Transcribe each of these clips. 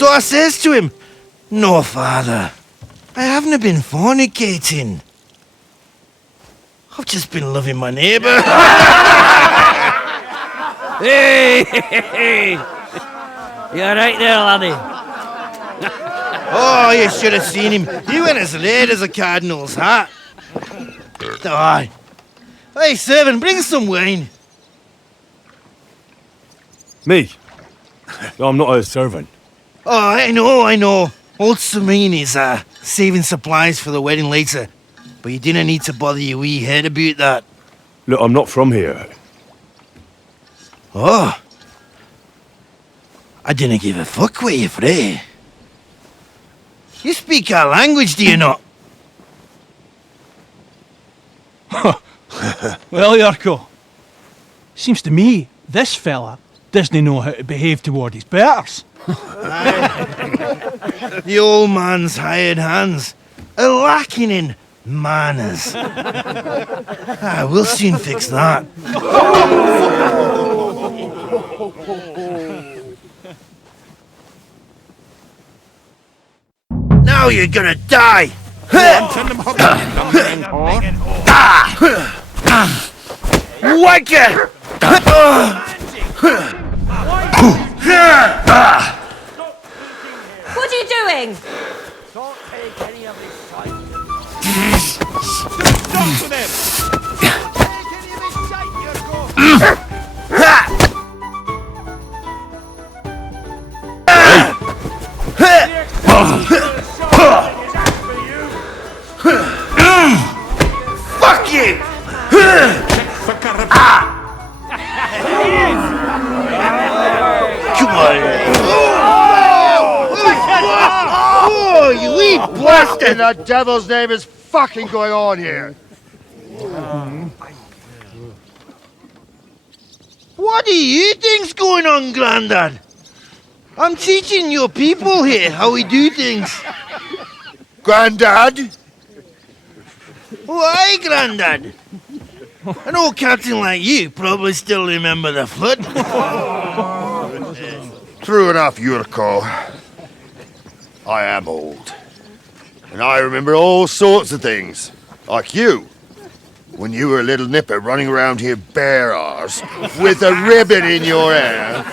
So I says to him, "No, father, I haven't been fornicating. I've just been loving my neighbour." Hey! You're right there, laddie. Oh, you should have seen him. He went as red as a cardinal's hat. Aye. Hey, servant, bring some wine. Me? No, I'm not a servant. Oh, I know. Old Semine is saving supplies for the wedding later. But you didn't need to bother your wee head about that. Look, I'm not from here. Oh. I didn't give a fuck what you're frae. You speak our language, do you not? Well, Yurko, seems to me this fella doesn't know how to behave toward his betters. The old man's hired hands are lacking in manners. We'll soon fix that. Now you're gonna die! Wanker! What are you doing? Don't take any of his sight. Stop with him! Fuck you! Come on! Oh, you wee What in the devil's name is fucking going on here? What do you think's going on, Grandad? I'm teaching your people here how we do things. Grandad? Why, Grandad? An old captain like you probably still remember the flood. True enough, Yurko. I am old. And I remember all sorts of things. Like you. When you were a little nipper running around here bare arse, with a ribbon in your hair,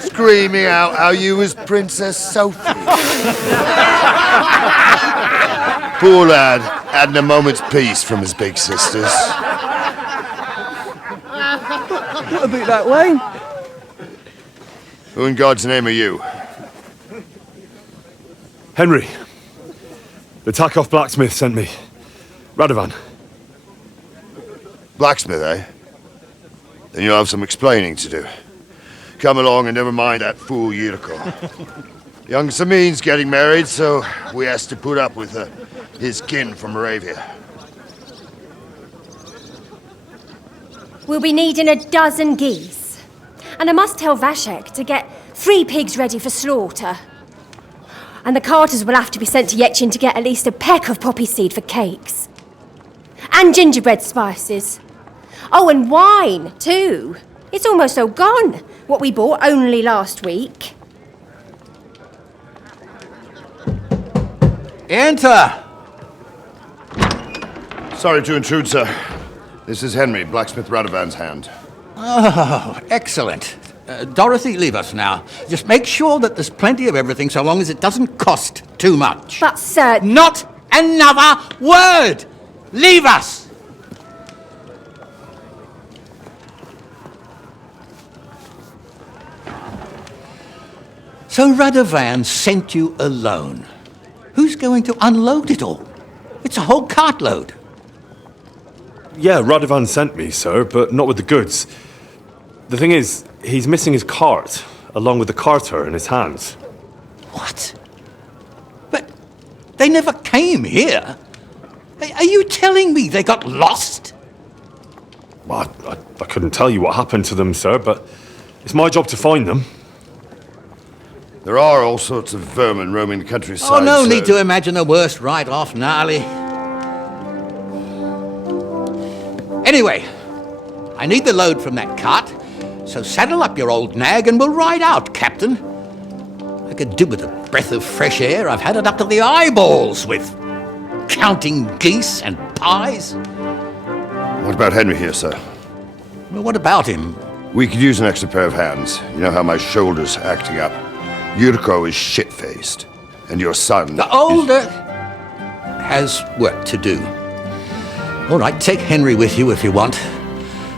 screaming out how you was Princess Sophie. Poor lad hadn't a moment's peace from his big sisters. What about that wine? Who in God's name are you? Henry. The Takeoff blacksmith sent me. Radovan. Blacksmith, eh? Then you'll have some explaining to do. Come along and never mind that fool Yurko. Young Semine's getting married, so we has to put up with his kin from Moravia. We'll be needing a dozen geese. And I must tell Vashek to get 3 pigs ready for slaughter. And the carters will have to be sent to Yechin to get at least a peck of poppy seed for cakes. And gingerbread spices. Oh, and wine, too. It's almost all gone, what we bought only last week. Enter! Sorry to intrude, sir. This is Henry, blacksmith Radovan's hand. Oh, excellent. Dorothy, leave us now. Just make sure that there's plenty of everything so long as it doesn't cost too much. But, sir... Not another word! Leave us! So Radovan sent you alone. Who's going to unload it all? It's a whole cartload. Yeah, Radovan sent me, sir, but not with the goods. The thing is, he's missing his cart, along with the carter in his hands. What? But they never came here. Are you telling me they got lost? Well, I couldn't tell you what happened to them, sir, but it's my job to find them. There are all sorts of vermin roaming the countryside. Oh, no so... need to imagine the worst right off, Gnarly. Anyway, I need the load from that cart, so saddle up your old nag and we'll ride out, Captain. could do with a breath of fresh air. I've had it up to the eyeballs with counting geese and pies. What about Henry here, sir? Well, what about him? We could use an extra pair of hands. You know how my shoulder's acting up. Yuriko is shit-faced. And your son... The older has work to do. All right, take Henry with you if you want.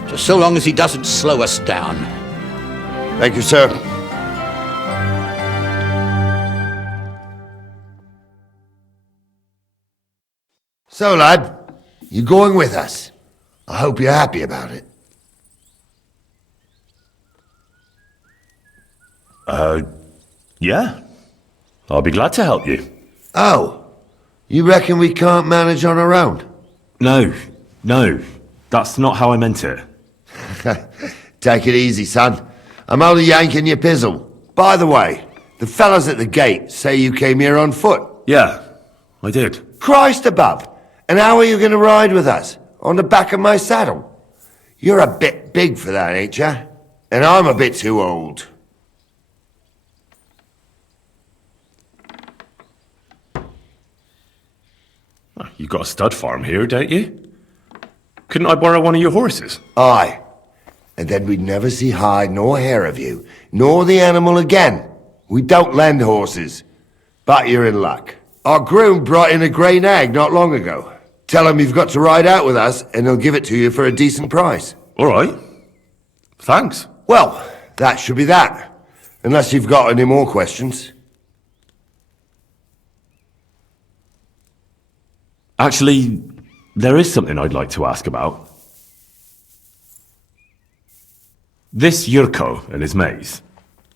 Just so long as he doesn't slow us down. Thank you, sir. So, lad, you're going with us. I hope you're happy about it. Yeah. I'll be glad to help you. Oh, you reckon we can't manage on our own? No. That's not how I meant it. Take it easy, son. I'm only yanking your pizzle. By the way, the fellas at the gate say you came here on foot. Yeah, I did. Christ above! And how are you going to ride with us? On the back of my saddle? You're a bit big for that, ain't ya? And I'm a bit too old. You've got a stud farm here, don't you? Couldn't I borrow one of your horses? Aye. And then we'd never see hide nor hair of you, nor the animal again. We don't lend horses. But you're in luck. Our groom brought in a grey nag not long ago. Tell him you've got to ride out with us, and he'll give it to you for a decent price. All right. Thanks. Well, that should be that. Unless you've got any more questions. Actually, there is something I'd like to ask about. This Yurko and his mates,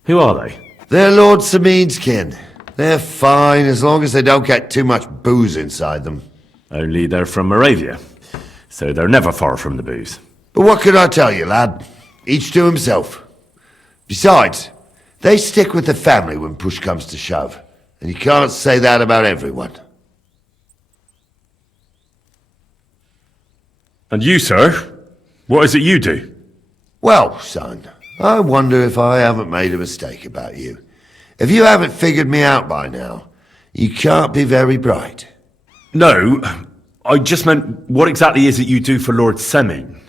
who are they? They're Lord Semine's kin. They're fine as long as they don't get too much booze inside them. Only they're from Moravia, so they're never far from the booze. But what could I tell you, lad? Each to himself. Besides, they stick with the family when push comes to shove. And you can't say that about everyone. And you, sir? What is it you do? Well, son, I wonder if I haven't made a mistake about you. If you haven't figured me out by now, you can't be very bright. No, I just meant, what exactly is it you do for Lord Semine?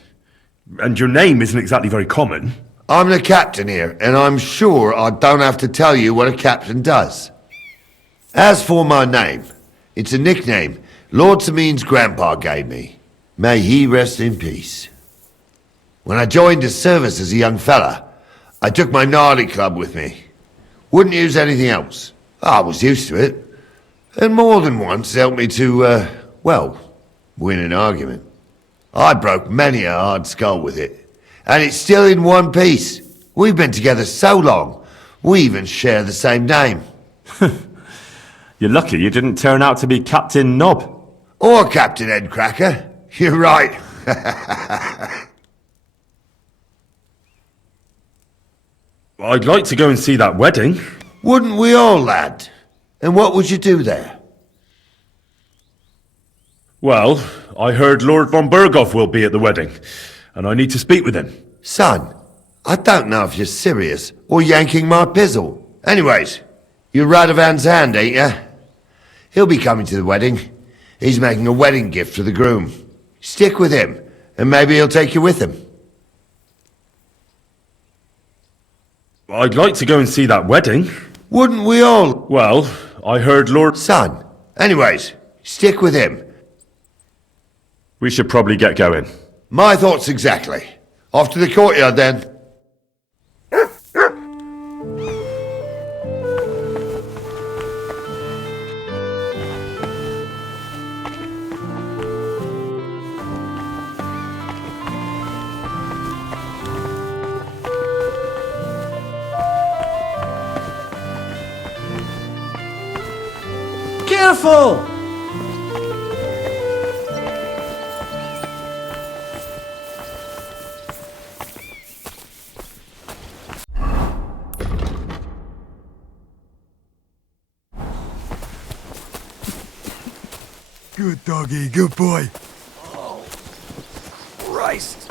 And your name isn't exactly very common. I'm the captain here, and I'm sure I don't have to tell you what a captain does. As for my name, it's a nickname Lord Semine's grandpa gave me. May he rest in peace. When I joined his service as a young fella, I took my Gnarly club with me. Wouldn't use anything else. I was used to it. And more than once helped me to, win an argument. I broke many a hard skull with it. And it's still in one piece. We've been together so long, we even share the same name. You're lucky you didn't turn out to be Captain Knob. Or Captain Headcracker. You're right. I'd like to go and see that wedding. Wouldn't we all, lad? And what would you do there? Well, I heard Lord von Burghoff will be at the wedding, and I need to speak with him. Son, I don't know if you're serious or yanking my pizzle. Anyways, you're Radovan's hand, ain't you? He'll be coming to the wedding. He's making a wedding gift to the groom. Stick with him, and maybe he'll take you with him. I'd like to go and see that wedding. Wouldn't we all? Well, I heard Lord... Son, anyways, stick with him. We should probably get going. My thoughts exactly. Off to the courtyard then. Careful! Good doggy, good boy. Christ!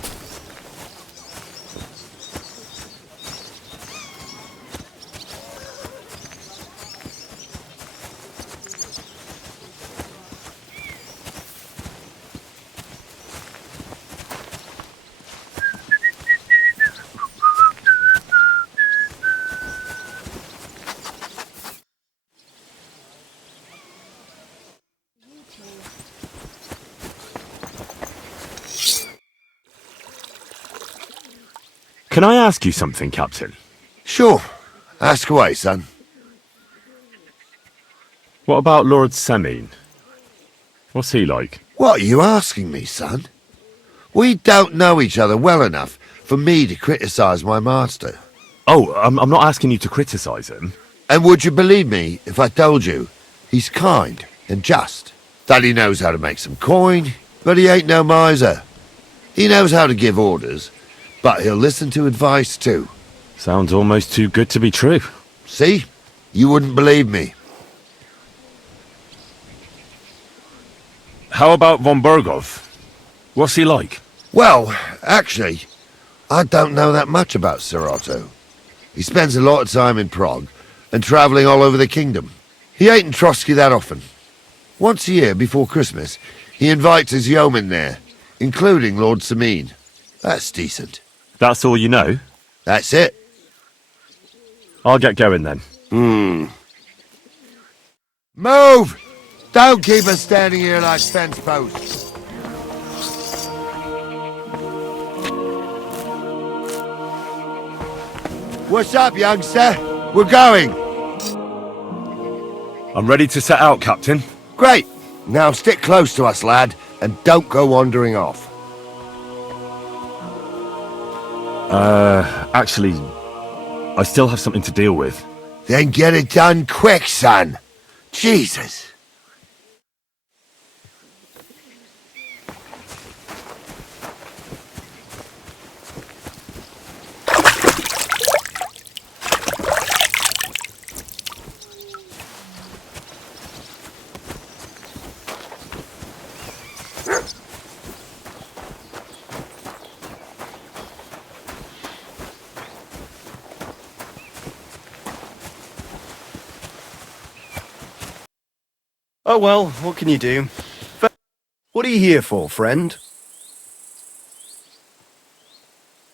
Can I ask you something, Captain? Sure. Ask away, son. What about Lord Semine? What's he like? What are you asking me, son? We don't know each other well enough for me to criticise my master. Oh, I'm not asking you to criticise him. And would you believe me if I told you he's kind and just? That he knows how to make some coin, but he ain't no miser. He knows how to give orders, but he'll listen to advice too. Sounds almost too good to be true. See? You wouldn't believe me. How about von Bergov? What's he like? Well, actually, I don't know that much about Sir Otto. He spends a lot of time in Prague and travelling all over the kingdom. He ain't in Trotsky that often. Once a year before Christmas, he invites his yeomen there, including Lord Semine. That's decent. That's all you know? That's it. I'll get going then. Move! Don't keep us standing here like fence posts. What's up, youngster? We're going. I'm ready to set out, Captain. Great. Now stick close to us, lad, and don't go wandering off. Actually, I still have something to deal with. Then get it done quick, son. Jesus. Oh well, what can you do? What are you here for, friend?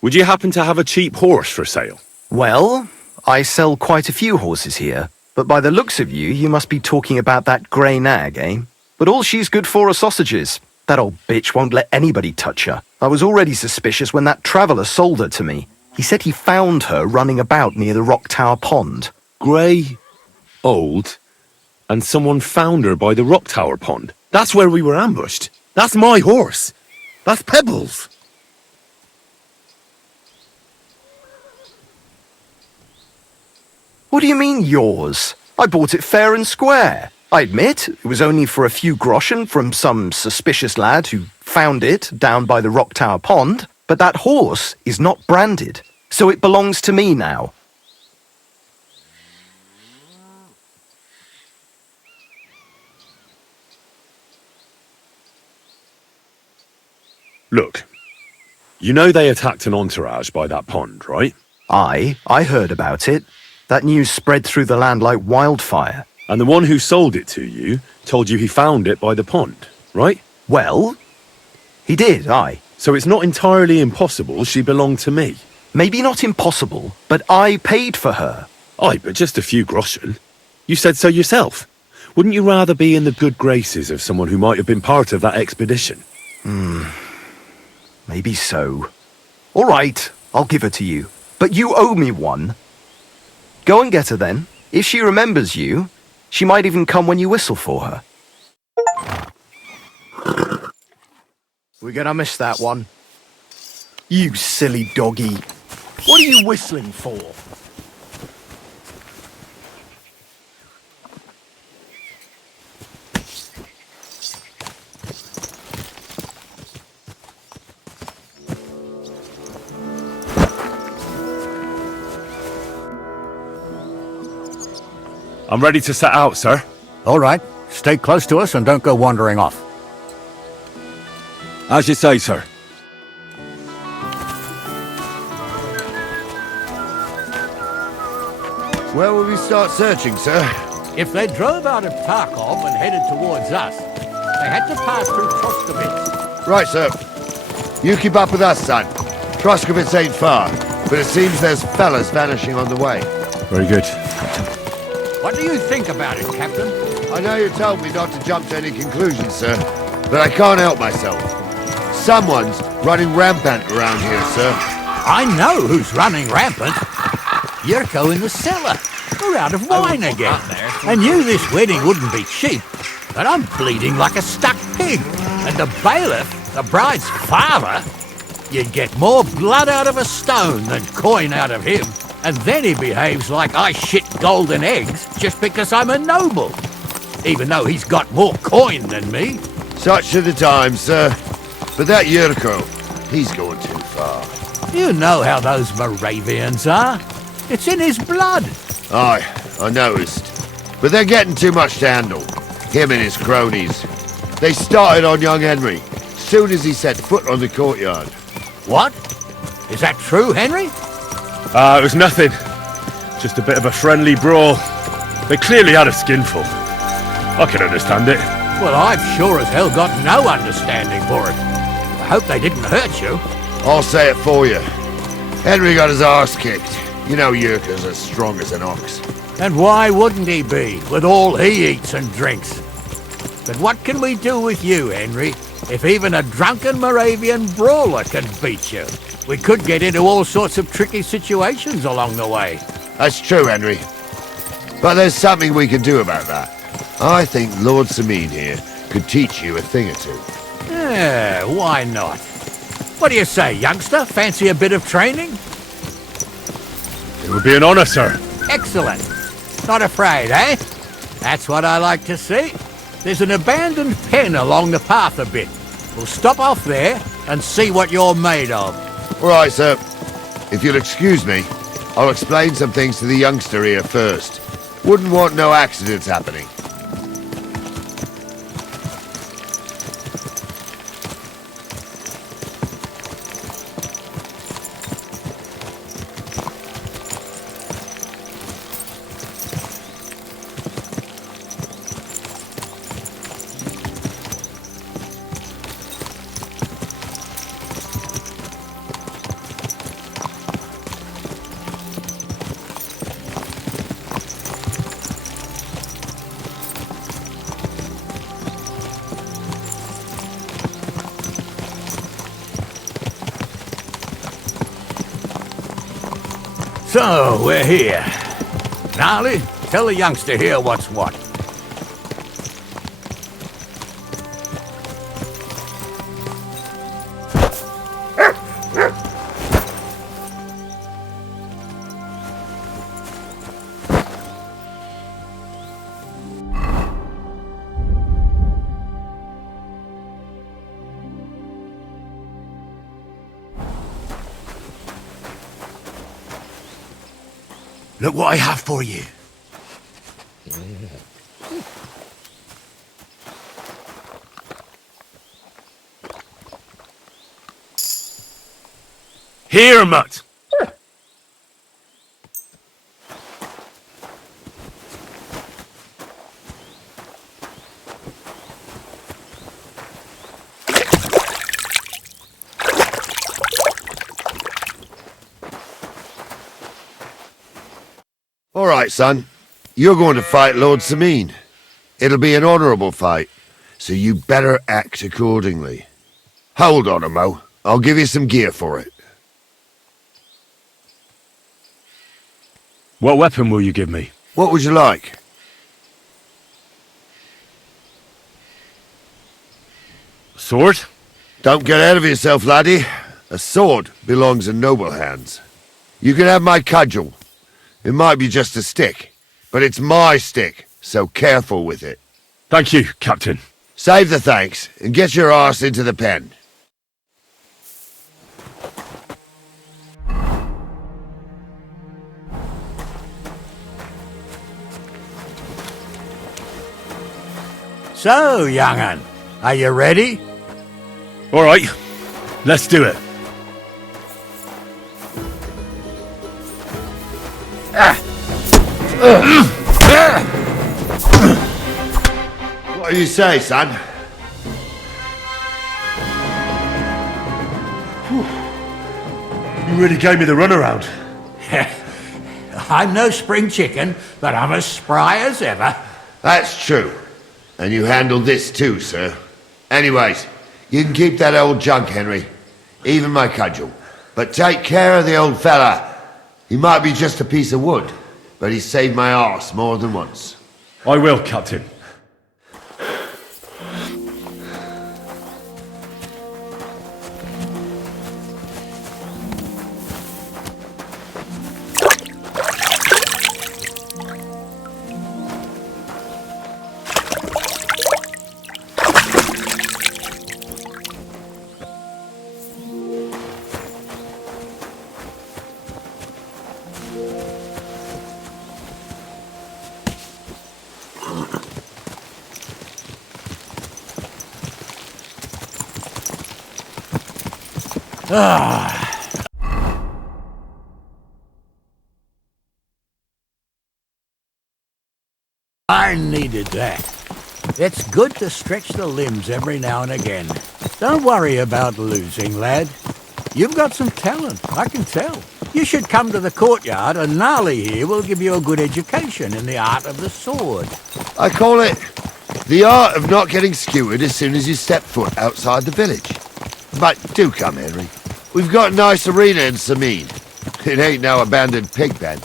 Would you happen to have a cheap horse for sale? Well, I sell quite a few horses here, but by the looks of you, you must be talking about that grey nag, eh? But all she's good for are sausages. That old bitch won't let anybody touch her. I was already suspicious when that traveller sold her to me. He said he found her running about near the Rock Tower Pond. Grey, old, and someone found her by the Rock Tower Pond. That's where we were ambushed. That's my horse. That's Pebbles. What do you mean, yours? I bought it fair and square. I admit, it was only for a few groschen from some suspicious lad who found it down by the Rock Tower Pond, but that horse is not branded, so it belongs to me now. Look, you know they attacked an entourage by that pond, right? I heard about it. That news spread through the land like wildfire. And the one who sold it to you told you he found it by the pond, right? Well, he did, aye. So it's not entirely impossible she belonged to me. Maybe not impossible, but I paid for her. Aye, but just a few groschen. You said so yourself. Wouldn't you rather be in the good graces of someone who might have been part of that expedition? Maybe so. All right, I'll give her to you. But you owe me one. Go and get her then. If she remembers you, she might even come when you whistle for her. We're gonna miss that one. You silly doggy. What are you whistling for? I'm ready to set out, sir. All right. Stay close to us and don't go wandering off. As you say, sir. Where will we start searching, sir? If they drove out of Tarkov and headed towards us, they had to pass through Troskovitz. Right, sir. You keep up with us, son. Troskovitz ain't far, but it seems there's fellas vanishing on the way. Very good. What do you think about it, Captain? I know you told me not to jump to any conclusions, sir, but I can't help myself. Someone's running rampant around here, sir. I know who's running rampant. Yurko in the cellar. We're out of wine again. I knew this wedding wouldn't be cheap, but I'm bleeding like a stuck pig. And the bailiff, the bride's father, you'd get more blood out of a stone than coin out of him. And then he behaves like I shit golden eggs just because I'm a noble. Even though he's got more coin than me. Such are the times, sir. But that Yurko, he's going too far. You know how those Moravians are. It's in his blood. Aye, I noticed. But they're getting too much to handle. Him and his cronies. They started on young Henry, soon as he set foot on the courtyard. What? Is that true, Henry? It was nothing. Just a bit of a friendly brawl. They clearly had a skinful. I can understand it. Well, I've sure as hell got no understanding for it. I hope they didn't hurt you. I'll say it for you. Henry got his arse kicked. You know Yurko's as strong as an ox. And why wouldn't he be, with all he eats and drinks? But what can we do with you, Henry, if even a drunken Moravian brawler can beat you? We could get into all sorts of tricky situations along the way. That's true, Henry. But there's something we can do about that. I think Lord Semine here could teach you a thing or two. Yeah, why not? What do you say, youngster? Fancy a bit of training? It would be an honor, sir. Excellent. Not afraid, eh? That's what I like to see. There's an abandoned pen along the path a bit. We'll stop off there and see what you're made of. All right, sir. If you'll excuse me, I'll explain some things to the youngster here first. Wouldn't want no accidents happening. So, we're here. Gnarly, tell the youngster here what's what. Look what I have for you. Here, mutt. All right, son. You're going to fight Lord Semine. It'll be an honourable fight, so you better act accordingly. Hold on a mo. I'll give you some gear for it. What weapon will you give me? What would you like? Sword? Don't get ahead of yourself, laddie. A sword belongs in noble hands. You can have my cudgel. It might be just a stick, but it's my stick, so careful with it. Thank you, Captain. Save the thanks, and get your arse into the pen. So, young'un, are you ready? All right, let's do it. What do you say, son? You really gave me the runaround. I'm no spring chicken, but I'm as spry as ever. That's true. And you handled this too, sir. Anyways, you can keep that old junk, Henry. Even my cudgel. But take care of the old fella. He might be just a piece of wood, but he saved my arse more than once. I will, Captain. I needed that. It's good to stretch the limbs every now and again. Don't worry about losing, lad. You've got some talent, I can tell. You should come to the courtyard and Gnarly here will give you a good education in the art of the sword. I call it the art of not getting skewered as soon as you step foot outside the village. But do come, Henry. We've got a nice arena in Semine. It ain't no abandoned pig pen.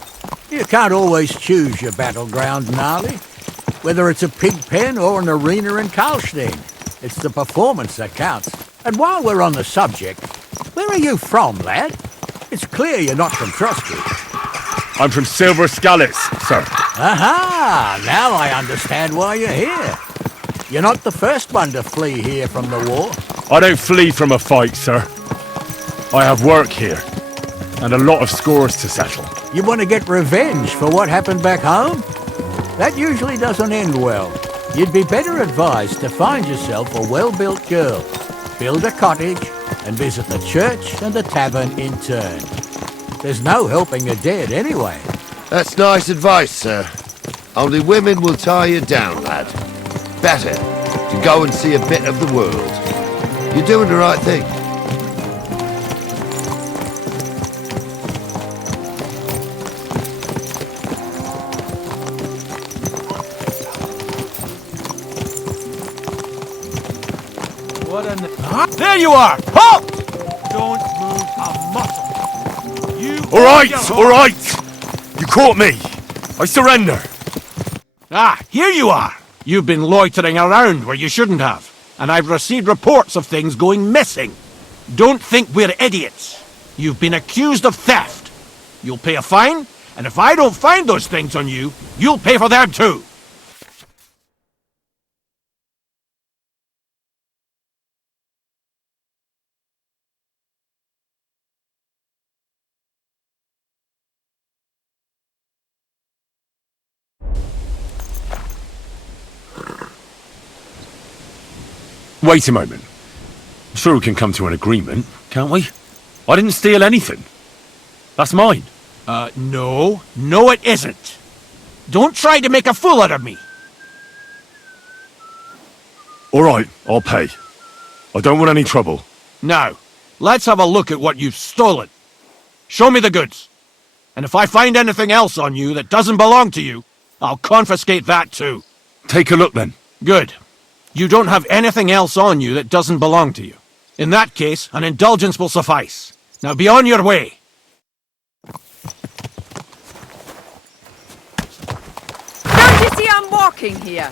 You can't always choose your battleground, Gnarly. Whether it's a pig pen or an arena in Karlstein, it's the performance that counts. And while we're on the subject, where are you from, lad? It's clear you're not from Trusty. I'm from Silver Scallops, sir. Aha! Now I understand why you're here. You're not the first one to flee here from the war. I don't flee from a fight, sir. I have work here, and a lot of scores to settle. You want to get revenge for what happened back home? That usually doesn't end well. You'd be better advised to find yourself a well-built girl, build a cottage, and visit the church and the tavern in turn. There's no helping a dead anyway. That's nice advice, sir. Only women will tie you down, lad. Better to go and see a bit of the world. You're doing the right thing. There you are! Halt! Don't move a muscle. You All right! You caught me. I surrender. Ah, here you are! You've been loitering around where you shouldn't have, and I've received reports of things going missing. Don't think we're idiots. You've been accused of theft. You'll pay a fine, and if I don't find those things on you, you'll pay for them too. Wait a moment. Sure we can come to an agreement, can't we? I didn't steal anything. That's mine. No. No, it isn't. Don't try to make a fool out of me. All right, I'll pay. I don't want any trouble. Now, let's have a look at what you've stolen. Show me the goods. And if I find anything else on you that doesn't belong to you, I'll confiscate that too. Take a look then. Good. You don't have anything else on you that doesn't belong to you. In that case, an indulgence will suffice. Now be on your way. Don't you see I'm walking here?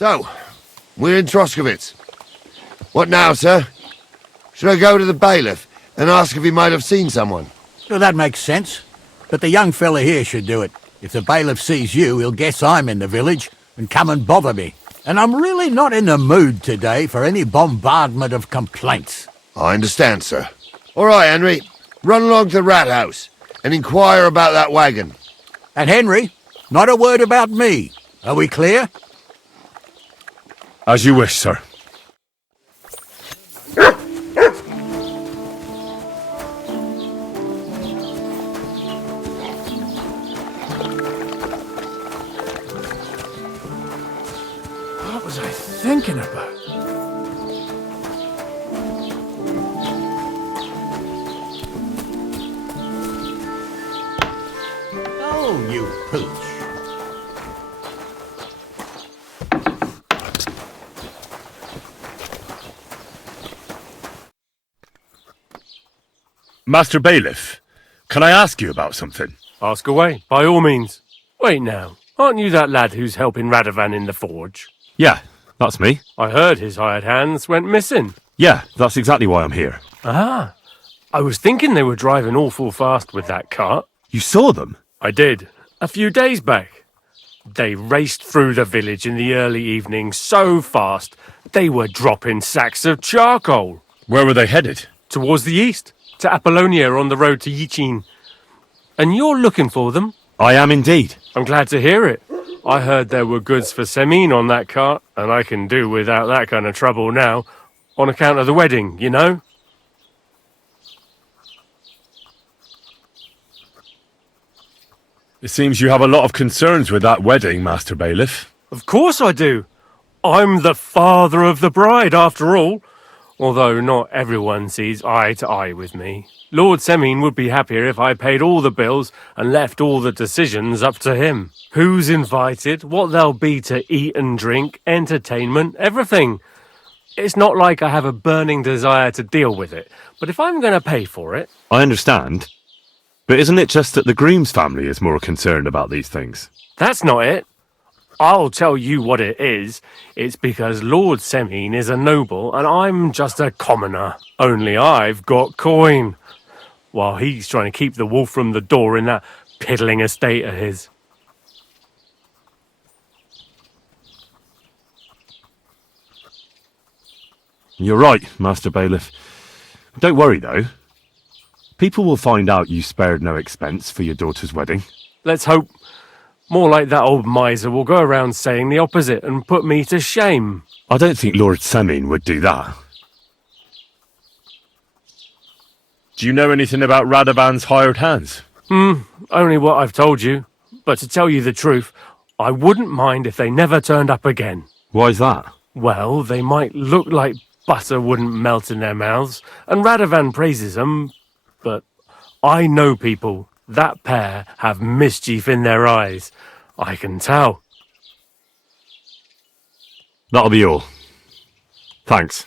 So, we're in Troskovitz. What now, sir? Should I go to the bailiff and ask if he might have seen someone? Well, that makes sense. But the young fella here should do it. If the bailiff sees you, he'll guess I'm in the village and come and bother me. And I'm really not in the mood today for any bombardment of complaints. I understand, sir. All right, Henry. Run along to the rat house and inquire about that wagon. And Henry, not a word about me. Are we clear? As you wish, sir. What was I thinking about? Oh, you pooch. Master Bailiff, can I ask you about something? Ask away, by all means. Wait now, aren't you that lad who's helping Radovan in the forge? Yeah, that's me. I heard his hired hands went missing. Yeah, that's exactly why I'm here. Ah, I was thinking they were driving awful fast with that cart. You saw them? I did, a few days back. They raced through the village in the early evening so fast, they were dropping sacks of charcoal. Where were they headed? Towards the east, to Apollonia on the road to Yichin. And you're looking for them? I am indeed. I'm glad to hear it. I heard there were goods for Semine on that cart, and I can do without that kind of trouble now, on account of the wedding, you know? It seems you have a lot of concerns with that wedding, Master Bailiff. Of course I do. I'm the father of the bride, after all. Although not everyone sees eye to eye with me. Lord Semine would be happier if I paid all the bills and left all the decisions up to him. Who's invited, what there'll be to eat and drink, entertainment, everything. It's not like I have a burning desire to deal with it, but if I'm going to pay for it... I understand. But isn't it just that the groom's family is more concerned about these things? That's not it. I'll tell you what it is. It's because Lord Semine is a noble and I'm just a commoner. Only I've got coin. While he's trying to keep the wolf from the door in that piddling estate of his. You're right, Master Bailiff. Don't worry, though. People will find out you spared no expense for your daughter's wedding. Let's hope. More like that old miser will go around saying the opposite and put me to shame. I don't think Lord Semine would do that. Do you know anything about Radovan's hired hands? Only what I've told you. But to tell you the truth, I wouldn't mind if they never turned up again. Why's that? Well, they might look like butter wouldn't melt in their mouths, and Radovan praises them, but I know people. That pair have mischief in their eyes. I can tell. That'll be all. Thanks.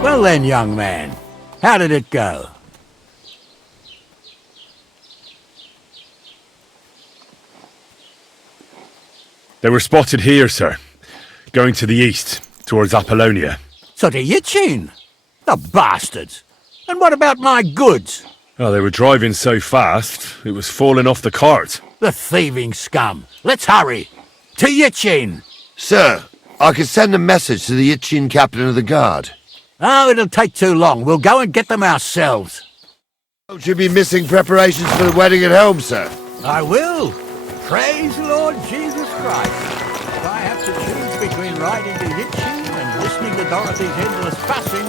Well then, young man, how did it go? They were spotted here, sir. Going to the east, towards Apollonia. So to Yichin? The bastards! And what about my goods? Oh, they were driving so fast, it was falling off the cart. The thieving scum! Let's hurry! To Yichin! Sir, I could send a message to the Itchin captain of the guard. Oh, it'll take too long. We'll go and get them ourselves. Don't you be missing preparations for the wedding at home, sir? I will. Praise Lord Jesus Christ. If I have to choose between riding to Yichin and listening to Dorothy's endless fussing,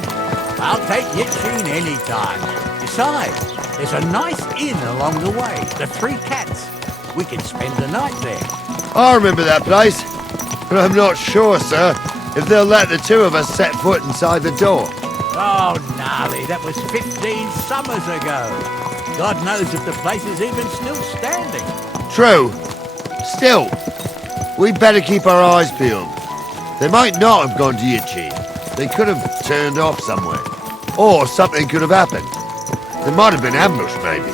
I'll take Yichin any time. Besides, there's a nice inn along the way, the Three Cats. We can spend the night there. I remember that place, but I'm not sure, sir, if they'll let the two of us set foot inside the door. Oh, Gnarly, that was 15 summers ago. God knows if the place is even still standing. True. Still, we'd better keep our eyes peeled. They might not have gone to Yitchin. They could have turned off somewhere. Or something could have happened. They might have been ambushed, maybe.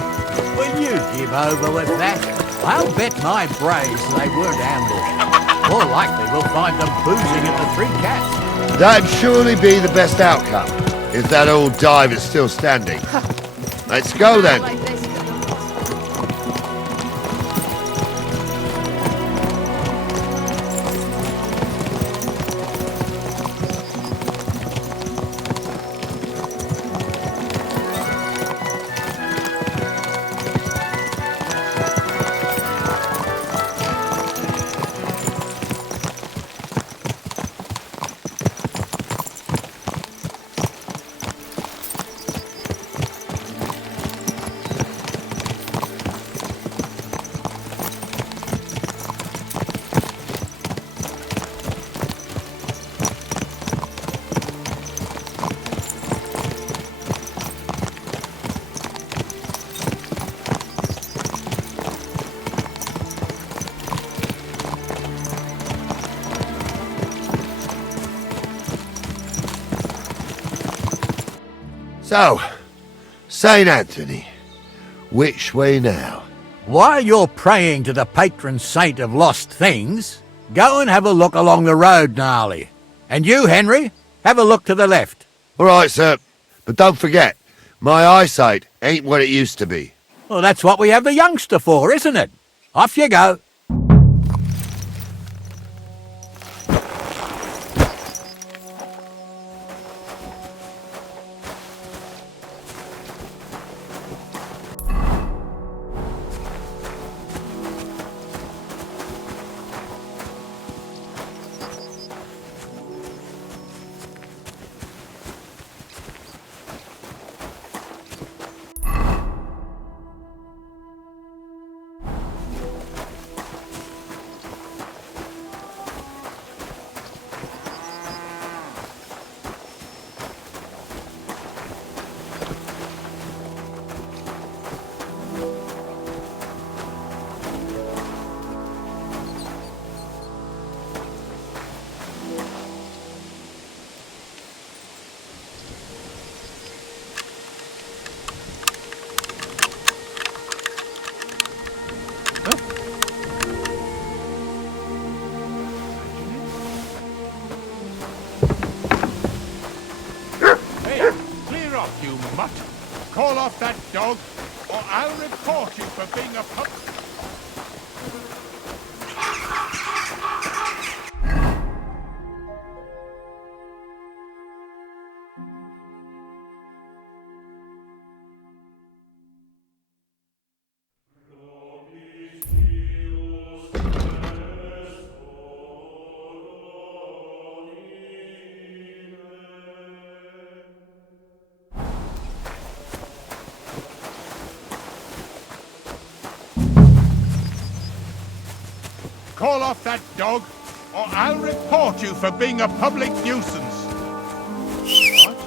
Will you give over with that? I'll bet my braves they weren't ambushed. More likely we'll find them boozing at the Three Cats. That'd surely be the best outcome, if that old dive is still standing. Let's go then. So, St. Anthony, which way now? While you're praying to the patron saint of lost things, go and have a look along the road, Gnarly. And you, Henry, have a look to the left. All right, sir. But don't forget, my eyesight ain't what it used to be. Well, that's what we have the youngster for, isn't it? Off you go. You mutt! Call off that dog, or I'll report you for being a pup. Call off that dog, or I'll report you for being a public nuisance. What?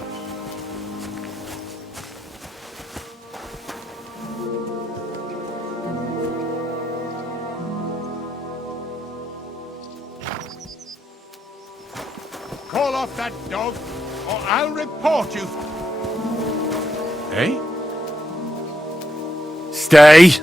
Call off that dog, or I'll report you. Eh? Stay.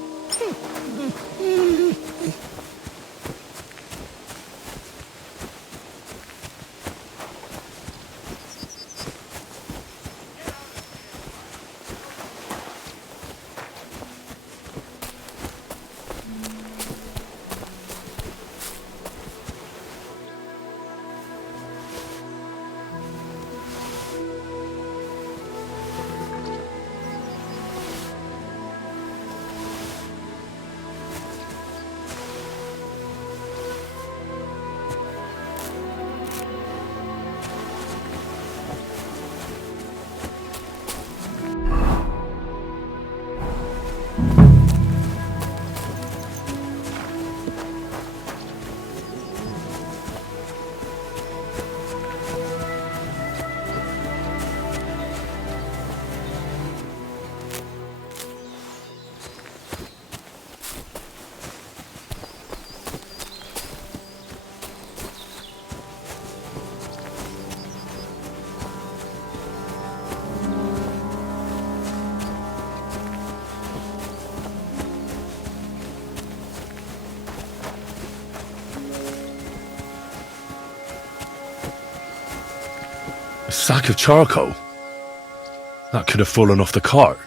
sack of charcoal? That could have fallen off the cart.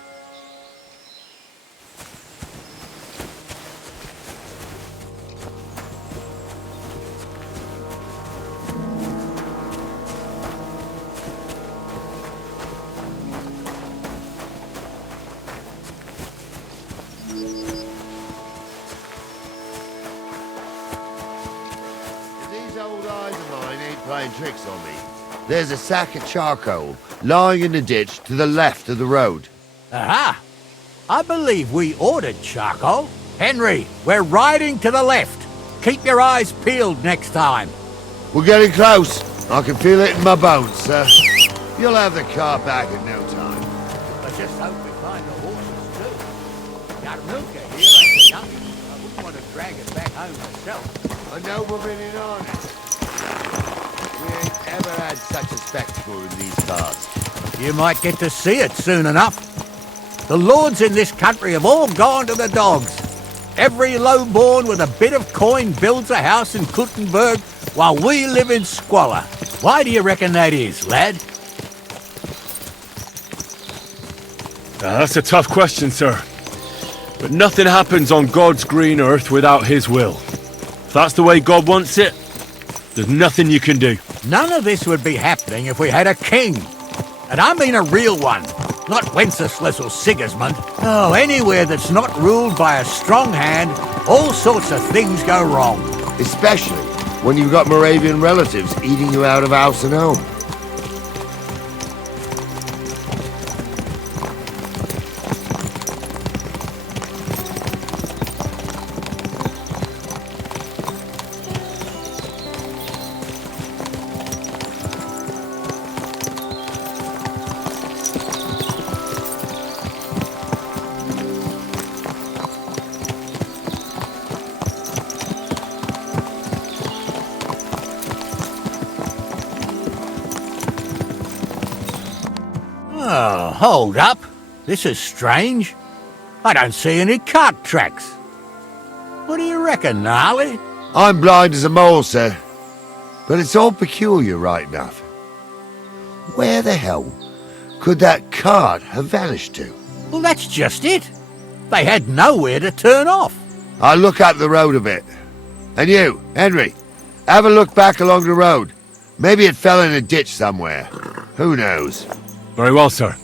Tricks on me. There's a sack of charcoal lying in the ditch to the left of the road. Aha! I believe we ordered charcoal. Henry, we're riding to the left. Keep your eyes peeled next time. We're getting close. I can feel it in my bones, sir. You'll have the car back in no time. I just hope we find the horses too. Got Milka here ain't nothing. I wouldn't want to drag it back home myself. A nobleman in honest. We ain't ever had such a spectacle in these parts. You might get to see it soon enough. The lords in this country have all gone to the dogs. Every lowborn with a bit of coin builds a house in Kuttenberg while we live in squalor. Why do you reckon that is, lad? That's a tough question, sir. But nothing happens on God's green earth without his will. If that's the way God wants it, there's nothing you can do. None of this would be happening if we had a king. And I mean a real one, not Wenceslas or Sigismund. Oh, anywhere that's not ruled by a strong hand, all sorts of things go wrong. Especially when you've got Moravian relatives eating you out of house and home. Oh, hold up. This is strange. I don't see any cart tracks. What do you reckon, Gnarly? I'm blind as a mole, sir. But it's all peculiar, right enough. Where the hell could that cart have vanished to? Well, that's just it. They had nowhere to turn off. I'll look up the road a bit. And you, Henry, have a look back along the road. Maybe it fell in a ditch somewhere. Who knows? Very well, sir.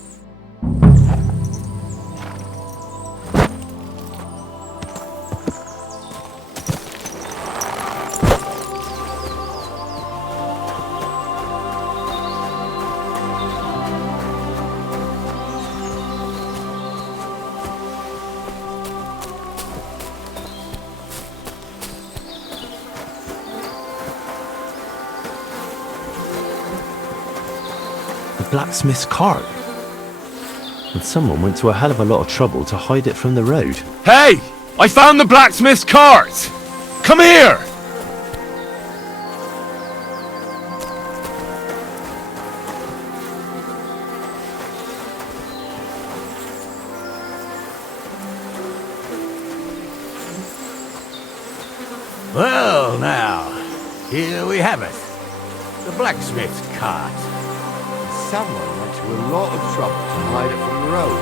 The blacksmith's cart. And someone went to a hell of a lot of trouble to hide it from the road. Hey! I found the blacksmith's cart! Come here! Well, now, here we have it. The blacksmith's cart. Someone went to a lot of trouble to hide it from the road.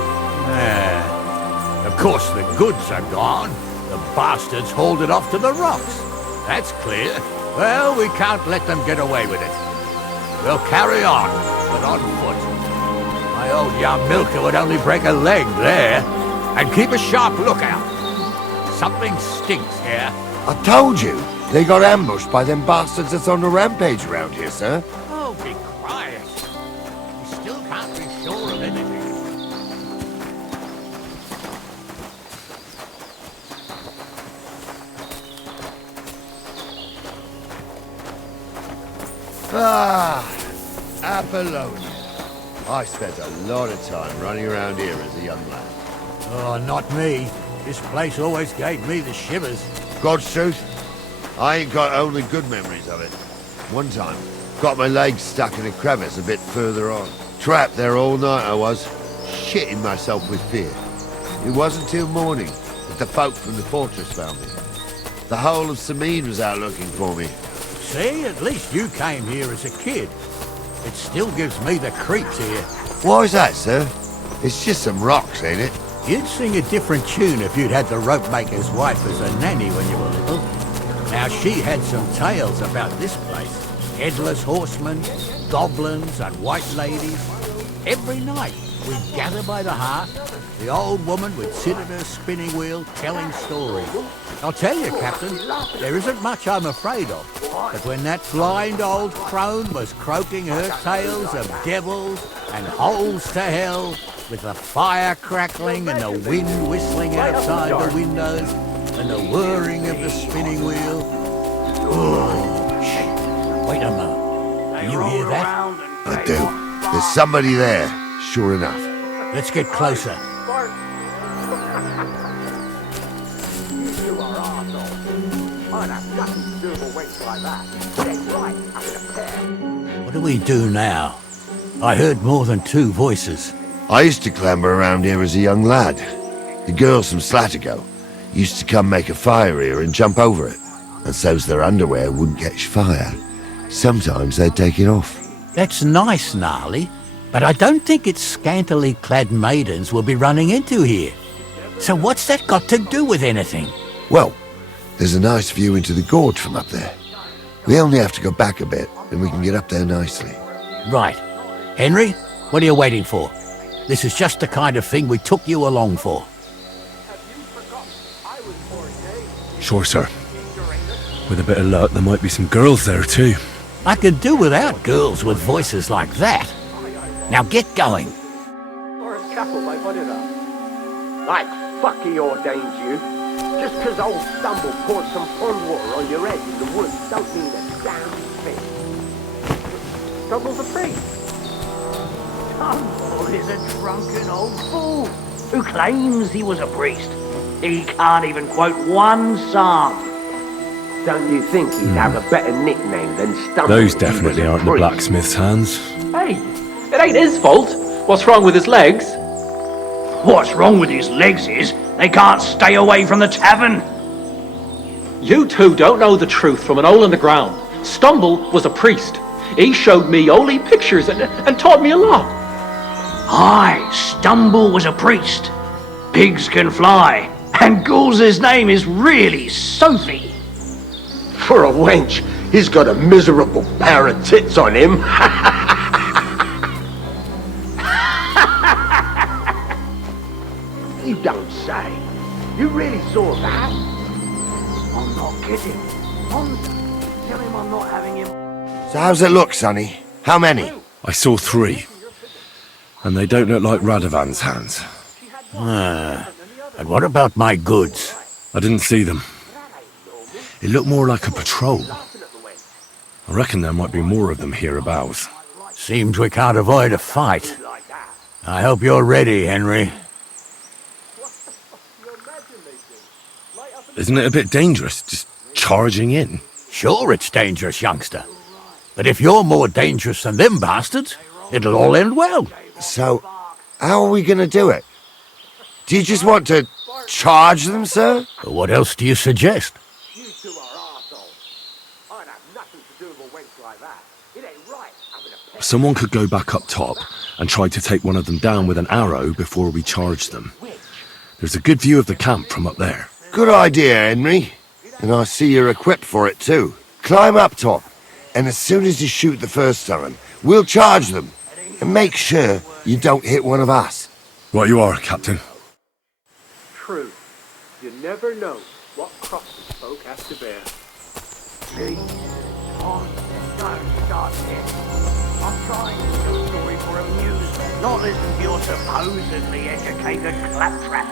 Of course, the goods are gone. The bastards hauled it off to the rocks. That's clear. Well, we can't let them get away with it. We'll carry on, but on foot. My old Yarmilka would only break a leg there. And keep a sharp lookout. Something stinks here. I told you, they got ambushed by them bastards that's on the rampage around here, sir. Oh, be quiet. We still can't be sure of anything. Ah, Apollonia. I spent a lot of time running around here as a young lad. Oh, not me. This place always gave me the shivers. God's truth, I ain't got only good memories of it. One time, got my leg stuck in a crevice a bit further on. Trapped there all night I was, shitting myself with fear. It wasn't till morning that the folk from the fortress found me. The whole of Semine was out looking for me. See, at least you came here as a kid. It still gives me the creeps here. Why is that, sir? It's just some rocks, ain't it? You'd sing a different tune if you'd had the rope maker's wife as a nanny when you were little. Now, she had some tales about this place. Headless horsemen, goblins and white ladies. Every night, we'd gather by the hearth. The old woman would sit at her spinning wheel telling stories. I'll tell you, Captain, there isn't much I'm afraid of. But when that blind old crone was croaking her tales of devils and holes to hell, with the fire crackling and the wind whistling outside the windows, and the whirring of the spinning wheel. Oh, shh. Wait a moment. Do you hear that? I do. There's somebody there, sure enough. Let's get closer. What do we do now? I heard more than two voices. I used to clamber around here as a young lad. The girls from Slattergo used to come make a fire here and jump over it, and so's their underwear wouldn't catch fire. Sometimes they'd take it off. That's nice, Gnarly, but I don't think it's scantily clad maidens we'll be running into here. So what's that got to do with anything? Well, there's a nice view into the gorge from up there. We only have to go back a bit, and we can get up there nicely. Right. Henry, what are you waiting for? This is just the kind of thing we took you along for. Sure, sir. With a bit of luck, there might be some girls there too. I could do without girls with voices like that. Now get going. Or a chapel, mate, what is that? Like, fuck he ordained you. Just 'cause old Stumble poured some pond water on your head in the woods don't mean a damn thing. Stumble's a priest. Stumble is a drunken old fool who claims he was a priest. He can't even quote one psalm. Don't you think he'd have a better nickname than Stumble? Those definitely aren't the blacksmith's hands. Hey, it ain't his fault. What's wrong with his legs? What's wrong with his legs is they can't stay away from the tavern. You two don't know the truth from an hole in the ground. Stumble was a priest. He showed me holy pictures and taught me a lot. Aye, Stumble was a priest. Pigs can fly, and Ghoul's name is really Sophie. For a wench, he's got a miserable pair of tits on him. You don't say. You really saw that? I'm not kidding. Tell him I'm not having him. So how's it look, Sonny? How many? I saw 3. And they don't look like Radovan's hands. And what about my goods? I didn't see them. It looked more like a patrol. I reckon there might be more of them hereabouts. Seems we can't avoid a fight. I hope you're ready, Henry. Isn't it a bit dangerous, just charging in? Sure it's dangerous, youngster. But if you're more dangerous than them bastards, it'll all end well. So, how are we gonna do it? Do you just want to charge them, sir? What else do you suggest? You two are arseholes. I'd have nothing to do with a wench like that. It ain't right having a pet. Someone could go back up top and try to take one of them down with an arrow before we charge them. There's a good view of the camp from up there. Good idea, Henry. And I see you're equipped for it too. Climb up top, and as soon as you shoot the first time, we'll charge them. And make sure you don't hit one of us. Right you are, Captain. True. You never know what crosses folk have to bear. Please, Tom, don't start this. I'm trying to tell a story for amusement, not listen to your supposedly educated claptrap.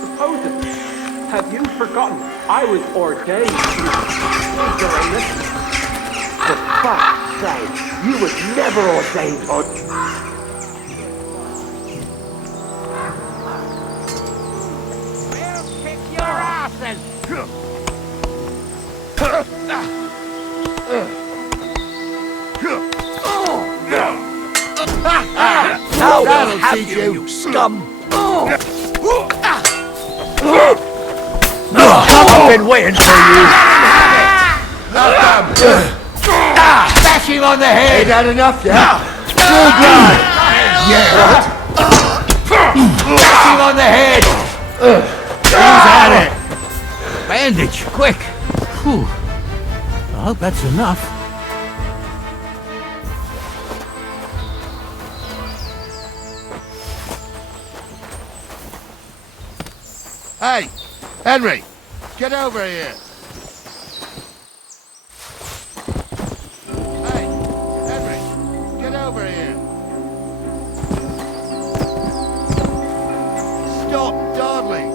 Supposedly. Have you forgotten I was ordained to Deliverance? For fuck's sake, you was never ordained on... We'll kick your asses! Now that'll teach you, scum! I've been waiting for you! Bash him on the head! Ain't had enough yet? Full blood! Yeah! Bash him on the head! Who's at it? Bandage, quick! Whew. I hope that's enough. Hey, Henry, get over here. Hey, Henry, get over here. Stop dawdling.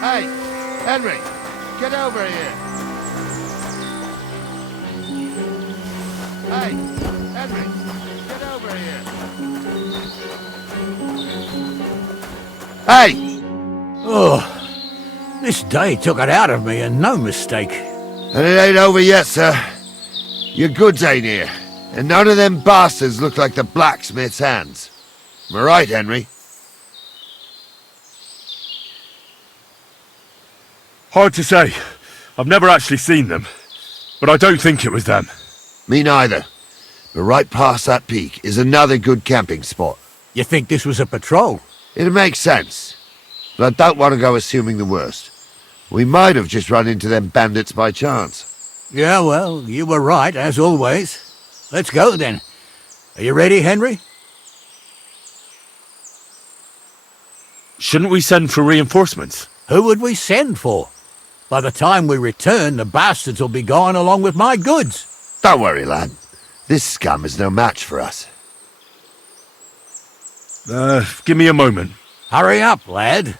Hey, Henry, get over here. Hey, Henry, get over here. Hey! Oh, this day took it out of me, and no mistake. And it ain't over yet, sir. Your goods ain't here, and none of them bastards look like the blacksmith's hands. Am I right, Henry? Hard to say. I've never actually seen them. But I don't think it was them. Me neither. But right past that peak is another good camping spot. You think this was a patrol? It makes sense. But I don't want to go assuming the worst. We might have just run into them bandits by chance. Yeah, well, you were right, as always. Let's go, then. Are you ready, Henry? Shouldn't we send for reinforcements? Who would we send for? By the time we return, the bastards will be gone along with my goods. Don't worry, lad. This scum is no match for us. Give me a moment. Hurry up, lad.